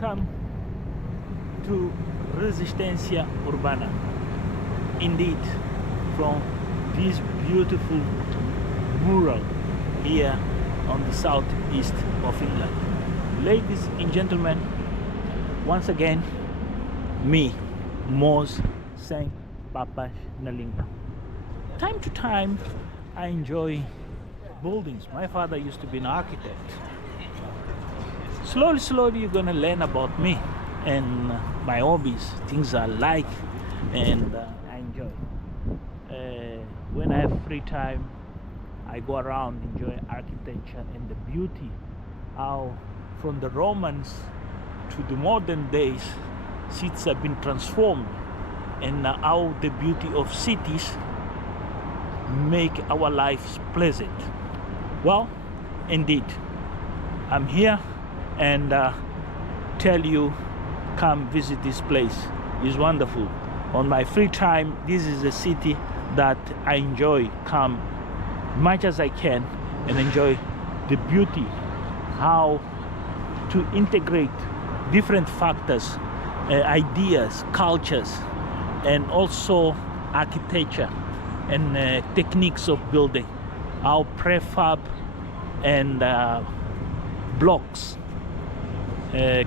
Welcome to Resistencia Urbana. Indeed, from this beautiful mural here on the southeast of England. Ladies and gentlemen, once again, me, Moz Sem Papa na Língua. Time to time, I enjoy buildings. My father used to be an architect. Slowly you're gonna learn about me and my hobbies, things I like and I enjoy. When I have free time, I go around, enjoy architecture and the beauty, how from the Romans to the modern days, cities have been transformed, and how the beauty of cities make our lives pleasant. Well, indeed, I'm here and tell you, come visit this place. It's wonderful. On my free time, this is a city that I enjoy, come much as I can and enjoy the beauty, how to integrate different factors, ideas, cultures, and also architecture and techniques of building, how prefab and blocks,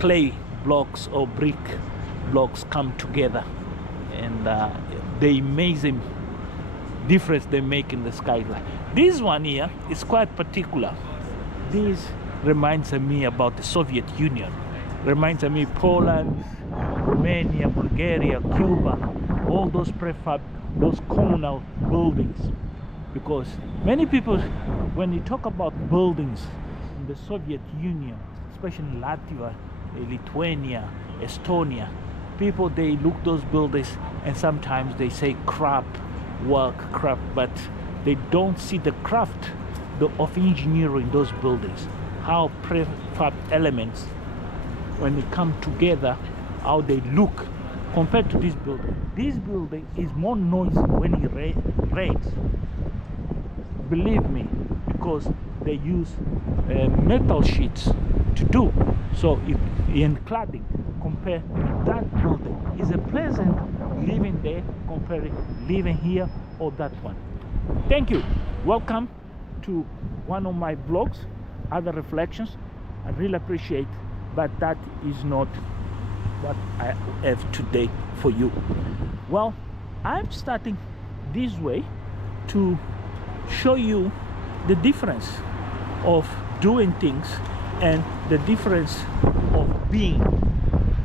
clay blocks or brick blocks come together, and the amazing difference they make in the skyline. This one here is quite particular. This reminds me about the Soviet Union, reminds me Poland, Romania, Bulgaria, Cuba, all those prefab, those communal buildings. Because many people, when you talk about buildings in the Soviet Union, especially Latvia, Lithuania, Estonia, people, they look those buildings and sometimes they say crap, but they don't see the craft of engineering those buildings, how prefab elements, when they come together, how they look compared to this building. This building is more noisy when it rains. Believe me, because they use metal sheets to do. So in cladding, compare that building is a pleasant living there compared living here or that one. Thank you. Welcome to one of my blogs, other reflections. I really appreciate, but that is not what I have today for you. Well, I'm starting this way to show you the difference of doing things and the difference of being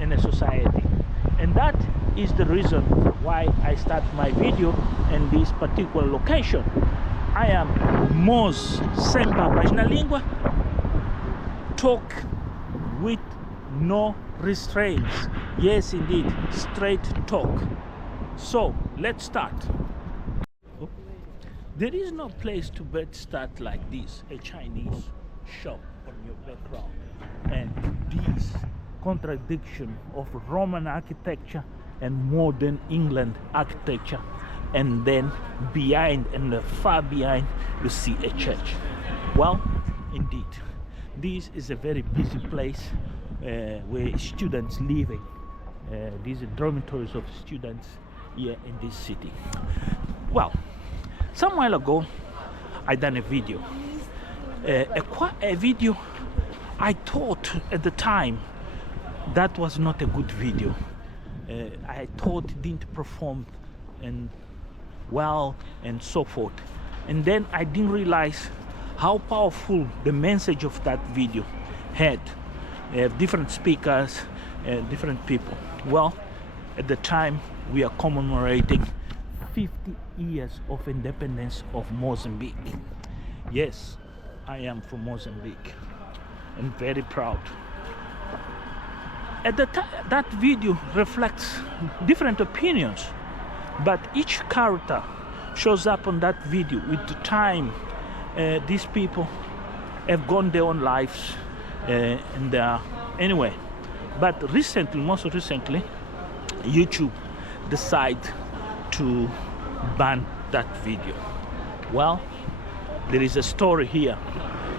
in a society, and that is the reason why I start my video in this particular location. I am Moz Sem Papa na Língua. Talk with no restraints. Yes, indeed, straight talk. So let's start. There is no place to bed start like this, a Chinese shop on your background, and this contradiction of Roman architecture and modern England architecture, and then behind and far behind you see a church. Well, indeed, this is a very busy place where students living. These are dormitories of students here in this city. Well, some while ago I done a video, a video I thought at the time that was not a good video. I thought it didn't perform and well and so forth, and then I didn't realize how powerful the message of that video had. Different speakers, different people. Well, at the time we are commemorating 50 years of independence of Mozambique. Yes, I am from Mozambique and very proud. At the time, that video reflects different opinions, but each character shows up on that video with the time. These people have gone their own lives, and anyway, but recently, most recently, YouTube decided to ban that video. Well, there is a story here,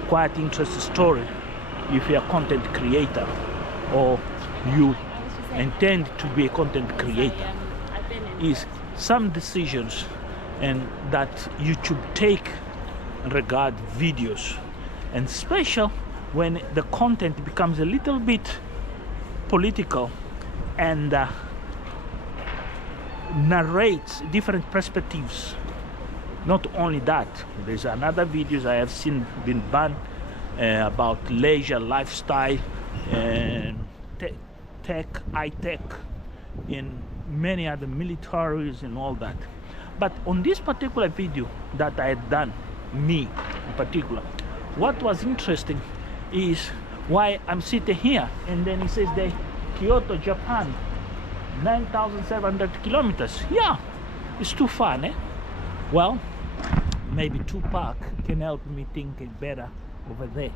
quite interesting story if you're a content creator or you intend to be a content creator is some decisions and that YouTube take regard videos, and special when the content becomes a little bit political and narrates different perspectives. Not only that, there's another videos I have seen been banned about leisure lifestyle and tech, high tech, in many other militaries and all that. But on this particular video that I had done, me in particular, what was interesting is why I'm sitting here, and then it says the Kyoto, Japan, 9,700 kilometers. Yeah, it's too far, eh? Well, maybe Tupac can help me think better over there.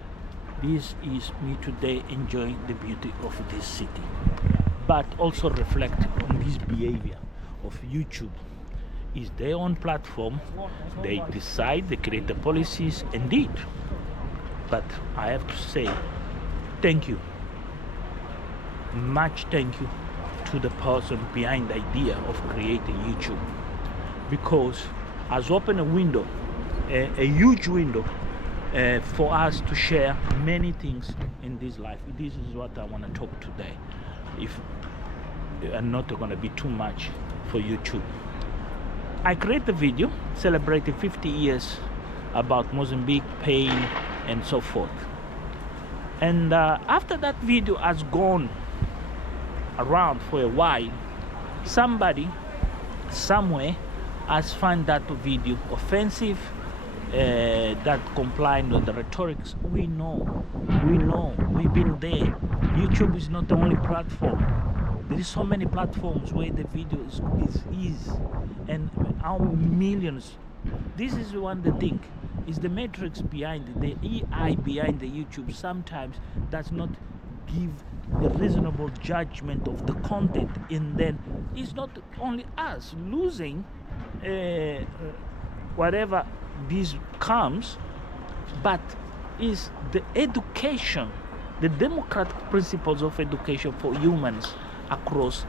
This is me today enjoying the beauty of this city, but also reflect on this behavior of YouTube. Is their own platform, they decide, they create the policies, indeed. But I have to say thank you, much thank you to the person behind the idea of creating YouTube, because has opened a window, a huge window for us to share many things in this life. This is what I want to talk today. If I'm not going to be too much for YouTube. I created a video celebrating 50 years about Mozambique, pain, and so forth. And after that video has gone around for a while, somebody somewhere has found that video offensive, that complying with the rhetorics. We know, we've been there. YouTube is not the only platform. There is so many platforms where the video is and how millions. This is one the thing, is the matrix behind it, the AI behind the YouTube sometimes does not give the reasonable judgment of the content, and then it's not only us losing whatever this comes, but is the education, the democratic principles of education for humans across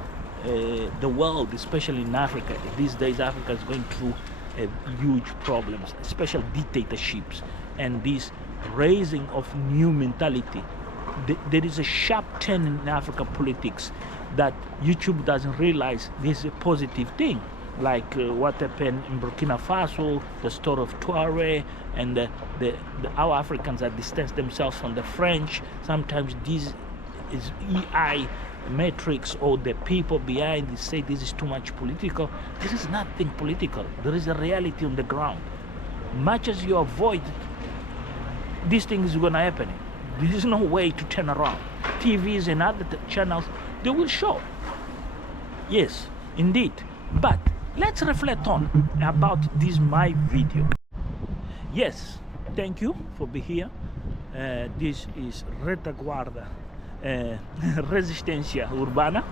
the world, especially in Africa. These days Africa is going through huge problems, especially dictatorships and this raising of new mentality. There is a sharp turn in African politics that YouTube doesn't realize this is a positive thing, like what happened in Burkina Faso, the story of Touareg, and how Africans have distanced themselves from the French. Sometimes this is EI matrix, or the people behind it say this is too much political. This is nothing political. There is a reality on the ground. Much as you avoid, this thing is going to happen. There is no way to turn around. TVs and other channels, they will show. Yes, indeed. But let's reflect on about this my video. Yes, thank you for being here. This is Retaguarda Resistência Urbana.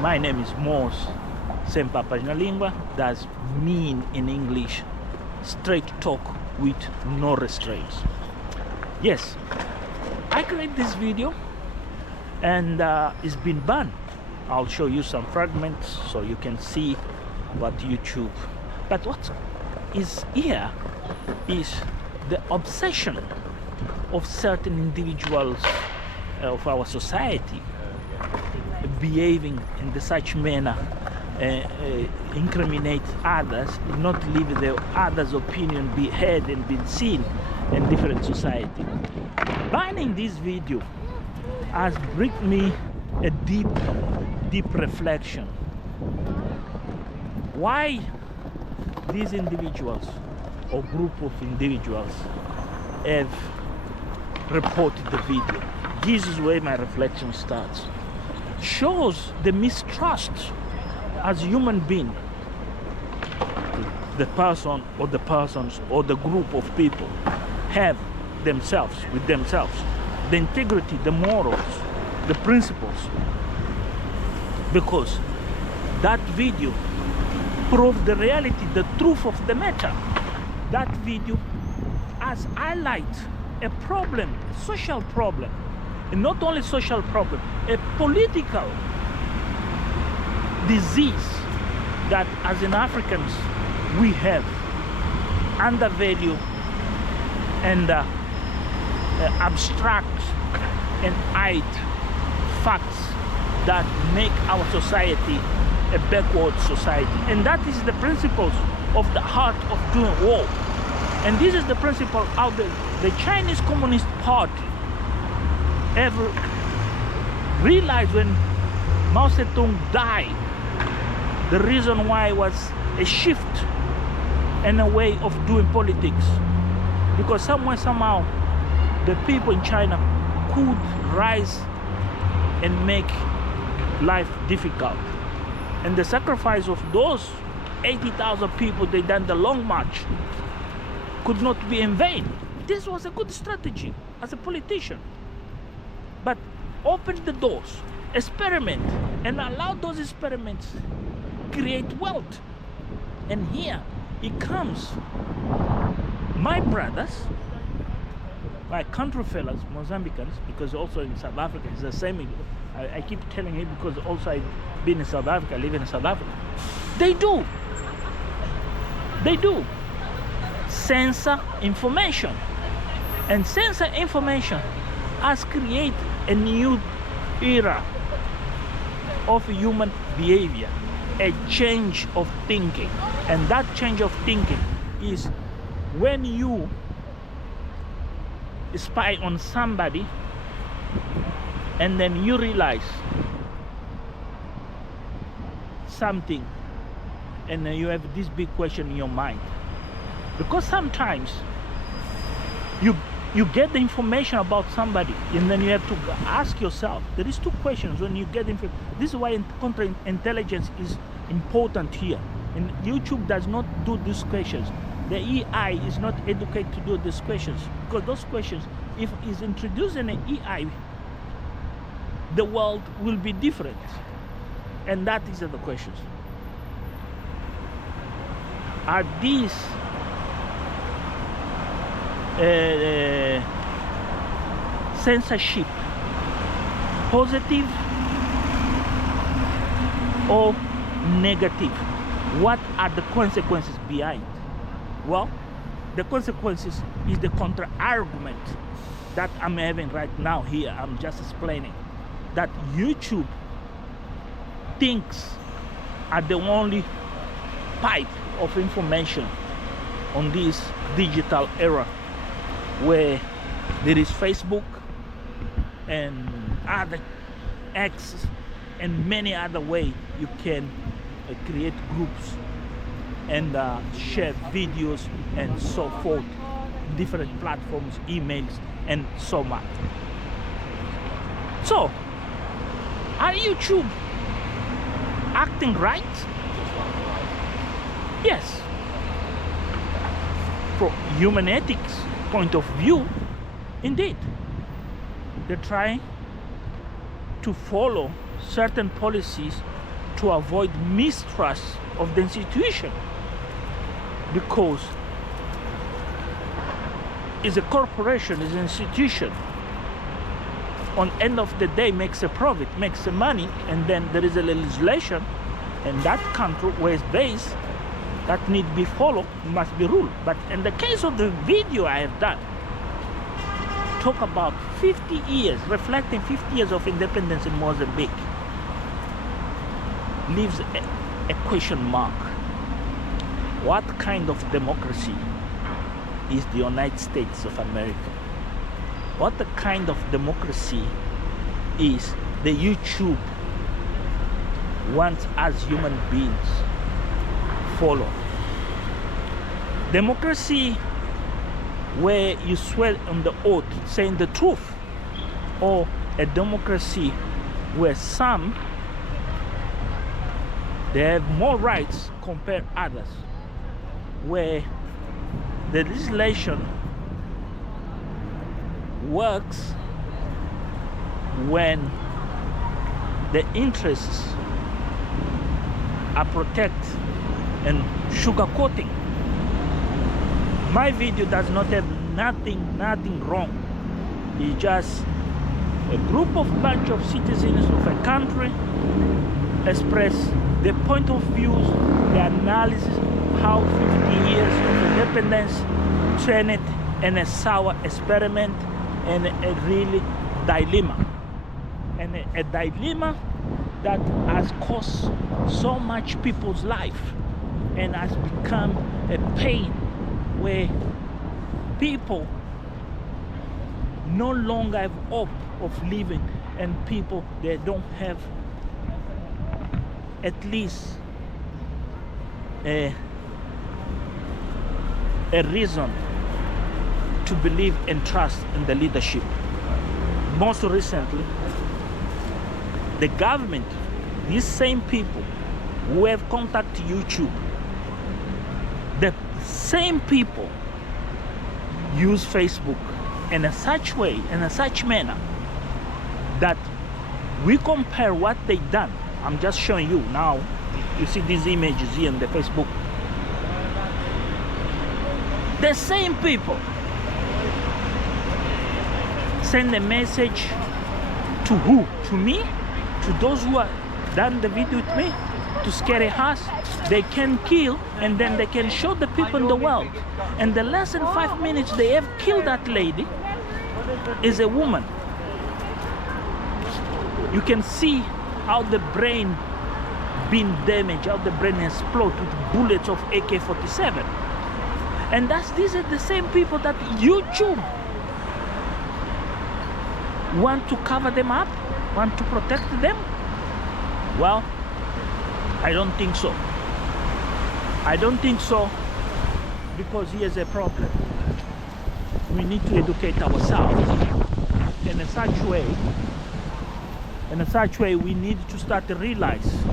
My name is Moz Sem Papa na Língua. Does mean in English straight talk with no restraints. Yes, I created this video and it's been banned. I'll show you some fragments so you can see what YouTube. But what is here is the obsession of certain individuals of our society behaving in such manner, incriminate others, not leave the others' opinion be heard and be seen in different society. Banning this video has brought me a deep reflection. Why these individuals or group of individuals have reported the video? This is where my reflection starts. Shows the mistrust as human being, the person or the persons or the group of people have themselves with themselves, the integrity, the morals, the principles, because that video proved the reality, the truth of the matter. That video has highlighted a problem, a social problem, and not only social problem, a political disease that as in Africans we have undervalue and abstract and hide facts that make our society a backward society. And that is the principles of the heart of doing war. And this is the principle of the Chinese Communist Party ever realized when Mao Zedong died. The reason why was a shift in a way of doing politics, because somewhere, somehow, the people in China could rise and make life difficult. And the sacrifice of those 80,000 people they done the long march could not be in vain. This was a good strategy as a politician. But open the doors, experiment, and allow those experiments create wealth. And here it comes. My brothers, my country fellows, Mozambicans, because also in South Africa it's the same. I keep telling him because also I've been in South Africa, living in South Africa. They do censor information, and censor information has created a new era of human behavior, a change of thinking. And that change of thinking is when you spy on somebody and then you realize something, and then you have this big question in your mind. Because sometimes you get the information about somebody and then you have to ask yourself, there is two questions when you get information. This is why counterintelligence is important here. And YouTube does not do these questions. The EI is not educated to do these questions, because those questions, if it's introduced in an EI, the world will be different. And that is the questions. Are these censorship positive or negative? What are the consequences behind? Well, the consequences is the counter argument that I'm having right now here. I'm just explaining that YouTube thinks are the only pipe of information on this digital era, where there is Facebook and other X and many other ways you can create groups and share videos and so forth, different platforms, emails, and so much. So, are YouTube acting right? Yes. From human ethics point of view, indeed. They're trying to follow certain policies to avoid mistrust of the institution, because it's a corporation, it's an institution. On end of the day makes a profit, makes a money, and then there is a legislation, and that country where it's based, that need be followed, must be ruled. But in the case of the video I have done, talk about 50 years, reflecting 50 years of independence in Mozambique, leaves a question mark. What kind of democracy is the United States of America? What the kind of democracy is the YouTube wants as human beings follow? Democracy where you swear on the oath saying the truth, or a democracy where some they have more rights compared others, where the legislation works when the interests are protected and sugarcoating. My video does not have nothing wrong. It's just a group of bunch of citizens of a country express their point of views, the analysis, how 50 years of independence turned in a sour experiment and a really dilemma. And a dilemma that has cost so much people's life and has become a pain where people no longer have hope of living, and people, they don't have at least a reason to believe and trust in the leadership. Most recently, the government, these same people who have contacted YouTube, the same people use Facebook in a such way, in a such manner, that we compare what they done. I'm just showing you now. You see these images here on the Facebook. The same people send a message to who? To me? To those who have done the video with me? To scare us? They can kill, and then they can show the people in the world. And the less than 5 minutes they have killed that lady is a woman. You can see how the brain been damaged, how the brain exploded with bullets of AK-47. And these are the same people that YouTube want to cover them up, want to protect them. Well, I don't think so. I don't think so, because here's a problem. We need to educate ourselves in such way we need to start to realize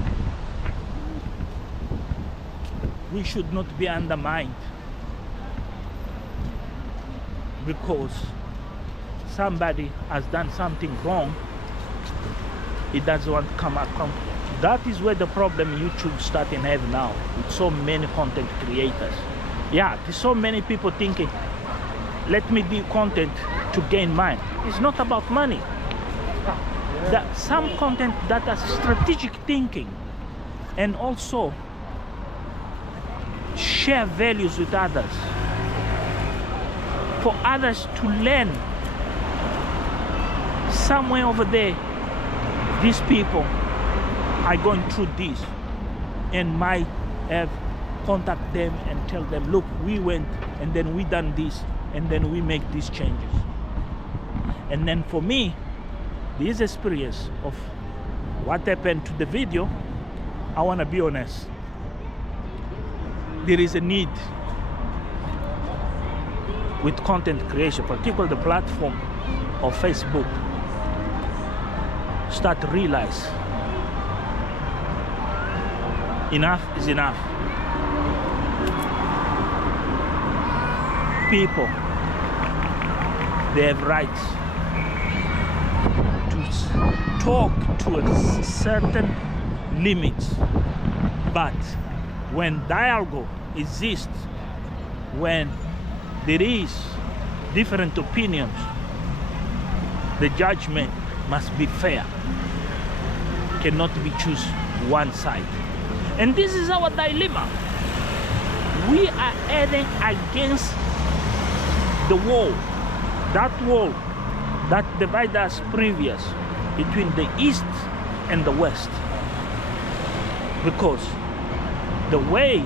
we should not be undermined because somebody has done something wrong. He doesn't want to come out. That is where the problem YouTube starting to have now, with so many content creators. Yeah, there's so many people thinking, let me do content to gain money. It's not about money. That some content that has strategic thinking and also share values with others, for others to learn. Somewhere over there, these people are going through this, and might have contact them and tell them, look, we went and then we done this and then we make these changes. And then for me, this experience of what happened to the video, I want to be honest, there is a need with content creation, particularly the platform of Facebook, start to realize enough is enough. People, they have rights to talk to a certain limits, but when dialogue exists, when there is different opinions, the judgment must be fair, cannot be choose one side. And this is our dilemma. We are heading against the wall that divides us previous between the East and the West, because the way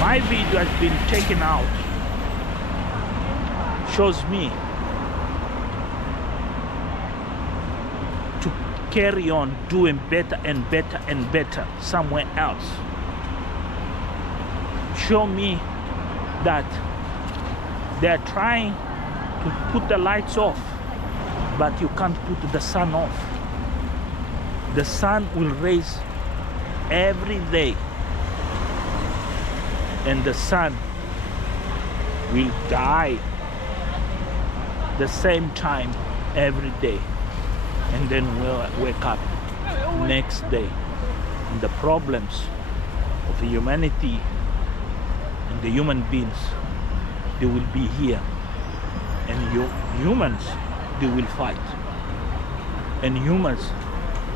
my video has been taken out shows me to carry on doing better and better and better somewhere else. Show me that they're trying to put the lights off, but you can't put the sun off. The sun will rise every day, and the sun will die the same time every day, and then we'll wake up next day, and the problems of humanity and the human beings, they will be here, and humans they will fight. And humans,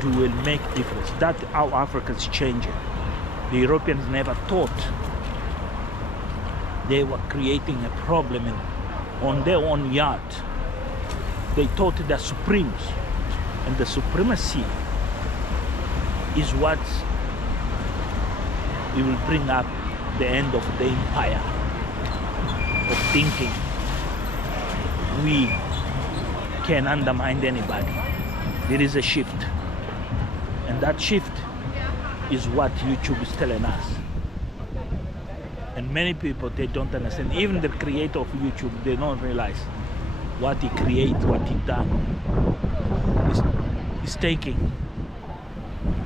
they will make difference. That's how Africa's changing. The Europeans never thought they were creating a problem on their own yard. They thought they're supremes, and the supremacy is what it will bring up the end of the empire of thinking we can undermine anybody. There is a shift, and that shift is what YouTube is telling us. And many people, they don't understand. Even the creator of YouTube, they don't realize what he creates, what he done. He's taking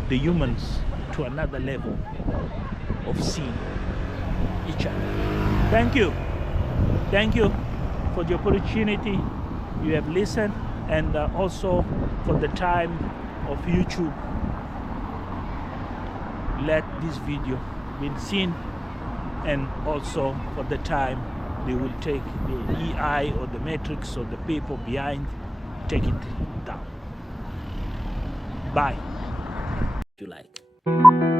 the humans to another level of seeing each other. Thank you for the opportunity you have listened, and also for the time of YouTube. Let this video be seen, and also for the time they will take the EI or the matrix or the people behind, take it down. Bye. If you like.